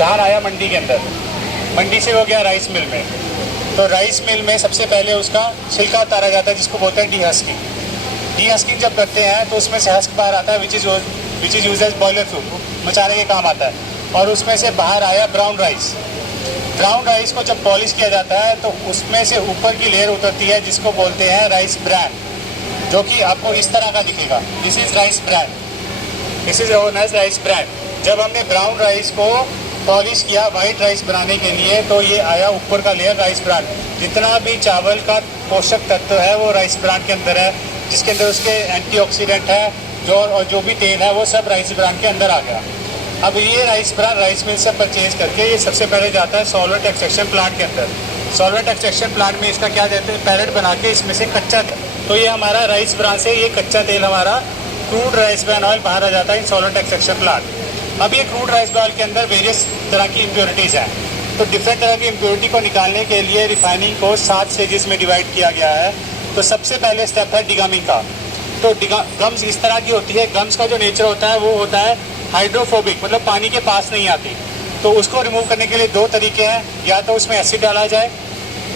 धान आया मंडी के अंदर, मंडी से हो गया राइस मिल में। तो राइस मिल में सबसे पहले उसका छिलका उतारा जाता है जिसको बोलते हैं डीहस्किंग। डीहस्किंग जब करते हैं तो उसमें से हस्क बाहर आता है which is use as boiler fruit, मचाने के काम आता है। और उसमें से बाहर आया ब्राउन राइस। ब्राउन राइस को जब पॉलिश किया जाता है तो उसमें से ऊपर की लेयर उतरती है जिसको बोलते हैं राइस ब्रान, जो कि आपको इस तरह का दिखेगा। This is rice bran, this is known as rice bran. जब हमने ब्राउन राइस को पॉलिश किया वाइट राइस बनाने के लिए तो ये आया ऊपर का लेयर राइस ब्रान। जितना भी चावल का पोषक तत्व है वो राइस ब्रान के अंदर है, जिसके अंदर उसके एंटीऑक्सीडेंट है और जो भी तेल है वो सब राइस ब्रान के अंदर आ गया। अब ये राइस ब्रान राइस मिल से परचेज करके ये सबसे पहले जाता है सॉल्वेंट एक्सट्रैक्शन प्लांट के अंदर। सॉल्वेंट एक्सट्रैक्शन प्लांट में इसका क्या देते हैं, पैलेट बना के इसमें से कच्चा, तो ये हमारा राइस ब्रान से ये कच्चा तेल हमारा क्रूड राइस ब्रान ऑयल बाहर आ जाता है इन सॉल्वेंट एक्सट्रैक्शन प्लांट। अब ये क्रूड राइस ब्रान ऑयल के अंदर वेरियस तरह की इम्प्योरिटीज़ हैं, तो डिफरेंट तरह की इम्प्योरिटी को निकालने के लिए रिफाइनिंग को 7 स्टेजेस में डिवाइड किया गया है। तो सबसे पहले स्टेप है डिगमिंग का। तो गम्स इस तरह की होती है, गम्स का जो नेचर होता है वो होता है हाइड्रोफोबिक, मतलब पानी के पास नहीं आती। तो उसको रिमूव करने के लिए 2 तरीके हैं, या तो उसमें एसिड डाला जाए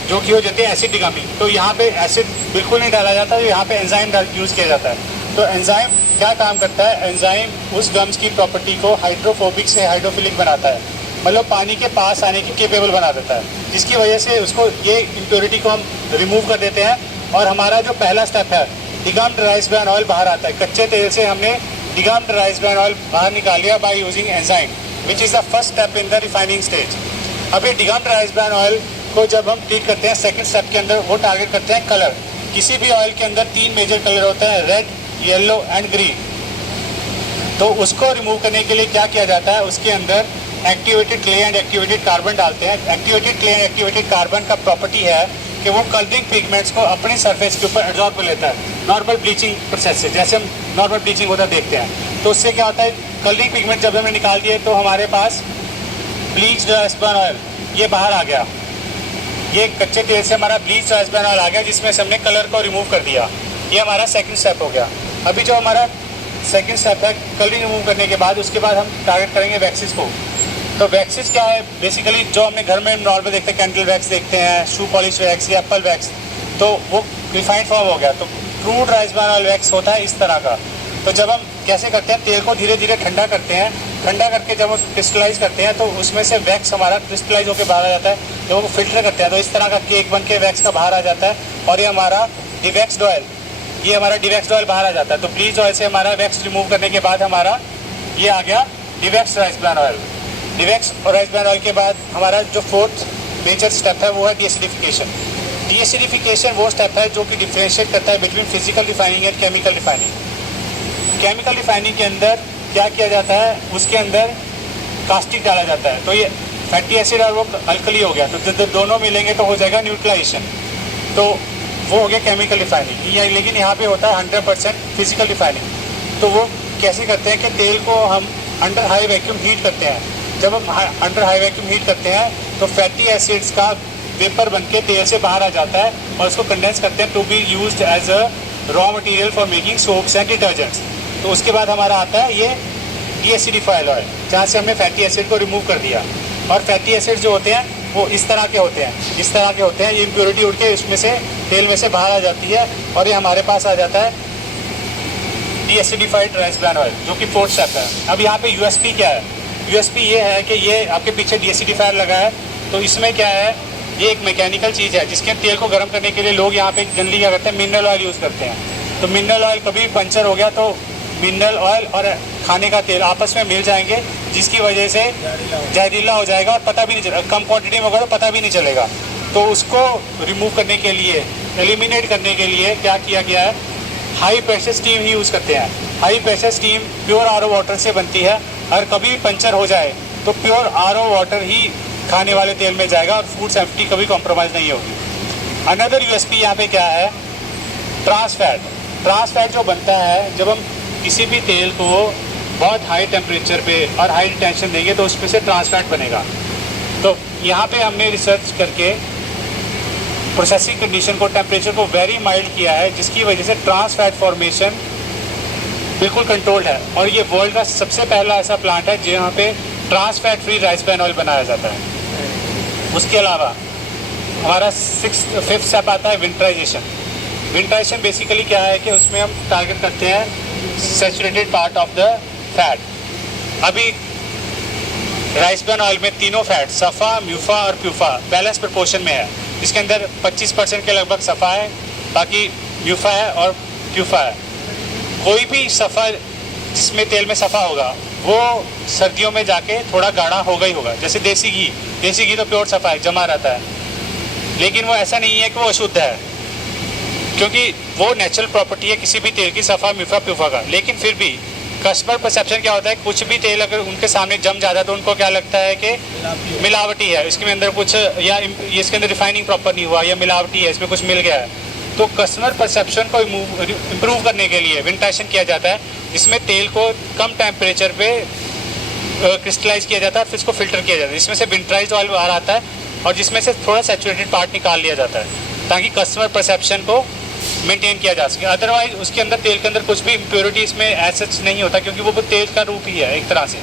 जो कि हो जाती है एसिड डिगमिंग। तो यहाँ पे एसिड बिल्कुल नहीं डाला जाता, यहाँ पे एंजाइम यूज़ किया जाता है। तो एंजाइम क्या काम करता है, एंजाइम उस गम्स की प्रॉपर्टी को हाइड्रोफोबिक से हाइड्रोफिलिक बनाता है, मतलब पानी के पास आने की केपेबल बना देता है, जिसकी वजह से उसको ये इम्प्योरिटी को हम रिमूव कर देते हैं। और हमारा जो पहला स्टेप है डिगम्ड राइस ब्रान ऑयल बाहर आता है। कच्चे तेल से हमने डिगम्ड राइस ब्रान ऑयल बाहर निकाल लिया by using enzyme, which is the first step in the refining stage. अब ये डिगम्ड राइस ब्रान ऑयल को जब हम ट्रीट करते हैं सेकंड स्टेप के अंदर, वो टारगेट करते हैं कलर। किसी भी ऑयल के अंदर 3 मेजर कलर होते हैं, रेड, येलो एंड ग्रीन। तो उसको रिमूव करने के लिए क्या किया जाता है, उसके अंदर activated clay and activated carbon डालते हैं। Activated clay and activated carbon का प्रॉपर्टी है कि वो कलरिंग पिगमेंट्स को अपनी सरफेस के ऊपर एब्जॉर्ब कर लेता है नॉर्मल ब्लीचिंग प्रोसेस से, जैसे हम नॉर्मल ब्लीचिंग होता देखते हैं। तो उससे क्या होता है, कलरिंग पिगमेंट जब हमने निकाल दिए तो हमारे पास ब्लीच्ड राइस ब्रान ऑयल ये बाहर आ गया। ये कच्चे तेल से हमारा ब्लीच्ड राइस ब्रान ऑयल आ गया, जिसमें से हमने कलर को रिमूव कर दिया। ये हमारा सेकंड स्टेप हो गया। अभी जो हमारा सेकंड स्टेप है कलरिंग रिमूव करने के बाद, उसके बाद हम टारगेट करेंगे वैक्सीज को। तो वैक्सीज क्या है, बेसिकली जो हमने घर में नॉर्मल देखते हैं, कैंडल वैक्स देखते हैं, शू पॉलिश वैक्स या एप्पल वैक्स, तो वो रिफाइंड फॉर्म हो गया। तो crude rice bran oil wax होता है इस तरह का। तो जब हम कैसे करते हैं, तेल को धीरे धीरे ठंडा करते हैं, ठंडा करके जब हम क्रिस्टलाइज करते हैं तो उसमें से वैक्स हमारा क्रिस्टलाइज होकर बाहर आ जाता है। जब वो फिल्टर करते हैं तो इस तरह का केक बन के वैक्स का बाहर आ जाता है, और ये हमारा डिवैक्स्ड ऑयल, ये हमारा डिवैक्स्ड ऑयल बाहर आ जाता है। तो ब्लीच ऑयल से हमारा वैक्स रिमूव करने के बाद हमारा ये आ गया dewaxed rice bran oil. Dewaxed rice bran oil के बाद हमारा जो 4th मेजर स्टेप है वो है डीएसिडिफिकेशन। डीएसिडिफिकेशन वो स्टेप है जो कि डिफ्रेंशिएट करता है between physical refining and chemical refining. Chemical refining के अंदर क्या किया जाता है, उसके अंदर कास्टिक डाला जाता है। तो ये फैटी एसिड और वो अल्कली हो गया, तो जब दोनों मिलेंगे तो हो जाएगा न्यूट्रलाइजेशन, तो वो हो गया केमिकल रिफाइनिंग। लेकिन यहाँ पे होता है 100% फिजिकल रिफाइनिंग। तो वो कैसे करते हैं कि तेल को हम अंडर हाई वैक्यूम हीट करते हैं। जब हम अंडर हाई वैक्यूम हीट करते हैं तो फैटी एसिड्स का वेपर बन के तेल से बाहर आ जाता है और उसको कंडेंस करते हैं to be used as a raw material for making soaps and detergents. तो उसके बाद हमारा आता है ये डीएसिडिफाइड ऑयल, जहाँ से हमने फैटी एसिड को रिमूव कर दिया। और फैटी एसिड जो होते हैं वो इस तरह के होते हैं, इस तरह के होते हैं। ये इम्प्योरिटी उड़ के उसमें से तेल में से बाहर आ जाती है और ये हमारे पास आ जाता है डीएसिडिफाइड राइस ब्रान ऑयल, जो कि 4th स्टेप है। अब यहाँ पे यूएसपी क्या है, यूएसपी ये है कि ये आपके पीछे डीएसिडिफायर लगा है। तो इसमें क्या है, ये एक मैकेनिकल चीज़ है जिसके तेल को गर्म करने के लिए लोग यहाँ पे जनरली क्या करते हैं, मिनरल ऑयल यूज़ करते हैं। तो मिनरल ऑयल कभी पंचर हो गया तो मिनरल ऑयल और खाने का तेल आपस में मिल जाएंगे, जिसकी वजह से जहरीला हो जाएगा और पता भी नहीं चलेगा, कम क्वांटिटी में होगा तो पता भी नहीं चलेगा। तो उसको रिमूव करने के लिए, एलिमिनेट करने के लिए क्या किया गया है, हाई प्रेशर स्टीम ही यूज़ करते हैं। High pressure steam pure RO water से बनती है, और कभी पंचर हो जाए तो प्योर आरओ वाटर ही खाने वाले तेल में जाएगा और फूड सेफ्टी कभी कॉम्प्रोमाइज़ नहीं होगी। अनदर यूएसपी यहाँ पे क्या है, ट्रांस फैट। ट्रांस फैट जो बनता है जब हम किसी भी तेल को बहुत हाई टेम्परेचर पे और हाई टेंशन देंगे तो उसमें से ट्रांस फैट बनेगा। तो यहाँ पे हमने रिसर्च करके प्रोसेसिंग कंडीशन को, टेम्परेचर को वेरी माइल्ड किया है, जिसकी वजह से ट्रांस फैट फॉर्मेशन बिल्कुल कंट्रोल्ड है। और ये वर्ल्ड का सबसे पहला ऐसा प्लांट है जहाँ पे trans fat free rice bran oil बनाया जाता है। उसके अलावा हमारा फिफ्थ स्टेप आता है विंटराइजेशन। विंटराइजेशन बेसिकली क्या है कि उसमें हम टारगेट करते हैं saturated part of the fat. अभी राइस ब्रान ऑयल में तीनों फैट सफ़ा, म्यूफा और प्यूफा बैलेंस प्रोपोर्शन में है। इसके अंदर 25% के लगभग सफ़ा है, बाकी म्यूफा है और प्यूफा है। कोई भी सफ़ा जिसमें तेल में सफ़ा होगा वो सर्दियों में जाके थोड़ा गाढ़ा होगा ही होगा। जैसे देसी घी तो प्योर सफ़ा है, जमा रहता है, लेकिन वो ऐसा नहीं है कि वो अशुद्ध है, क्योंकि वो नेचुरल प्रॉपर्टी है किसी भी तेल की, सफ़ा, म्यूफा, प्यूफा का। लेकिन फिर भी कस्टमर परसेप्शन क्या होता है, कुछ भी तेल अगर उनके सामने जम जाता है तो उनको क्या लगता है कि मिलावटी है, इसके अंदर कुछ, या इसके अंदर रिफाइनिंग प्रॉपर नहीं हुआ, या मिलावटी है, इसमें कुछ मिल गया है। तो कस्टमर परसेप्शन को इम्प्रूव करने के लिए विंटराइजेशन किया जाता है, जिसमें तेल को कम टेम्परेचर पे क्रिस्टलाइज किया जाता है, फिर इसको फिल्टर किया जाता है, जिसमें से विंटराइज ऑयल बाहर आता है और जिसमें से थोड़ा सैचुरेटेड पार्ट निकाल लिया जाता है, ताकि कस्टमर परसेप्शन को मेंटेन किया जा सके। अदरवाइज उसके अंदर, तेल के अंदर कुछ भी इम्प्योरिटी इसमें एज सच नहीं होता, क्योंकि वो तेल का रूप ही है एक तरह से।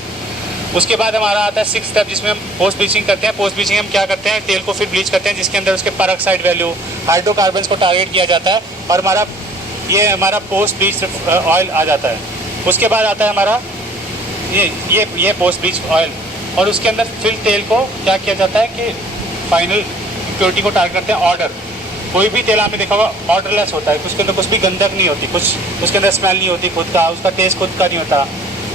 उसके बाद हमारा आता है सिक्स स्टेप, जिसमें हम पोस्ट ब्लीचिंग करते हैं। पोस्ट ब्लीचिंग हम क्या करते हैं, तेल को फिर ब्लीच करते हैं, जिसके अंदर उसके पेरोक्साइड वैल्यू, हाइड्रोकार्बन्स को टारगेट किया जाता है, और हमारा पोस्ट ब्लीच ऑयल आ जाता है। उसके बाद आता है हमारा ये पोस्ट ब्लीच ऑयल, और उसके अंदर फिर तेल को क्या किया जाता है कि फाइनल इम्प्योरिटी को टारगेट करते हैं ऑर्डर। कोई भी तेल आपने देखा होगा ऑर्डरलेस होता है, उसके अंदर कुछ भी गंधक नहीं होती, कुछ उसके अंदर स्मेल नहीं होती खुद का, उसका टेस्ट खुद का नहीं होता।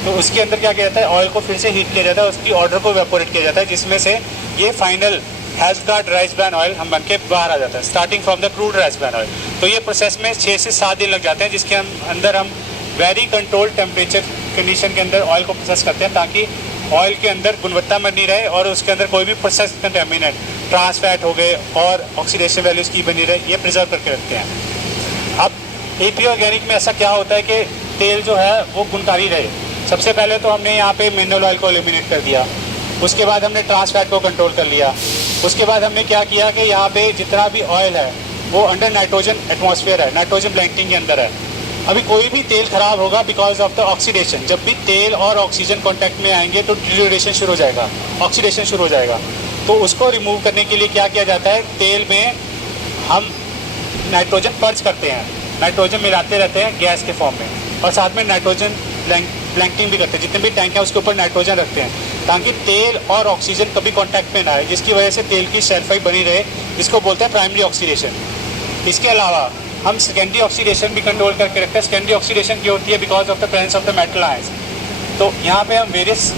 तो उसके अंदर क्या किया जाता है, ऑयल को फिर से हीट किया जाता है, उसकी ऑर्डर को वेपोरेट किया जाता है, जिसमें से ये फाइनल हैज़गार्ड राइस ब्रान ऑयल हम बन के बाहर आ जाता है, starting from the crude rice bran oil. तो ये प्रोसेस में 6 से 7 दिन लग जाते हैं, जिसके अंदर हम वेरी कंट्रोल्ड टेम्परेचर कंडीशन के अंदर ऑयल को प्रोसेस करते हैं, ताकि ऑयल के अंदर गुणवत्ता बनी रहे और उसके अंदर कोई भी प्रोसेस कंटेमिनेंट, ट्रांस फैट हो गए और ऑक्सीडेशन वैल्यूज़ की बनी रहे, ये प्रिजर्व करके रखते हैं। अब एपी ऑर्गेनिक में ऐसा क्या होता है कि तेल जो है वो गुणकारी रहे। सबसे पहले तो हमने यहाँ पे मिनरल ऑयल को एलिमिनेट कर दिया, उसके बाद हमने ट्रांस फैट को कंट्रोल कर लिया, उसके बाद हमने क्या किया कि यहाँ पे जितना भी ऑयल है वो अंडर नाइट्रोजन एटमॉस्फेयर है, नाइट्रोजन ब्लैंकिंग के अंदर है। अभी कोई भी तेल खराब होगा बिकॉज ऑफ द ऑक्सीडेशन, जब भी तेल और ऑक्सीजन कॉन्टैक्ट में आएंगे तो डिग्रेडेशन शुरू हो जाएगा, ऑक्सीडेशन शुरू हो जाएगा। तो उसको रिमूव करने के लिए क्या किया जाता है, तेल में हम नाइट्रोजन पर्च करते हैं, नाइट्रोजन मिलाते रहते हैं गैस के फॉर्म में, और साथ में नाइट्रोजन ब्लैंकिंग भी करते हैं। जितने भी टैंक हैं उसके ऊपर नाइट्रोजन रखते हैं, ताकि तेल और ऑक्सीजन कभी कॉन्टैक्ट में ना आए, जिसकी वजह से तेल की शेल्फ लाइफ बनी रहे, जिसको बोलते हैं प्राइमरी ऑक्सीडेशन। इसके अलावा हम सेकेंडरी ऑक्सीडेशन भी कंट्रोल करके रखते हैं। सेकेंडरी ऑक्सीडेशन की होती है because of the presence of the metal ions. तो यहाँ पे हम वेरियस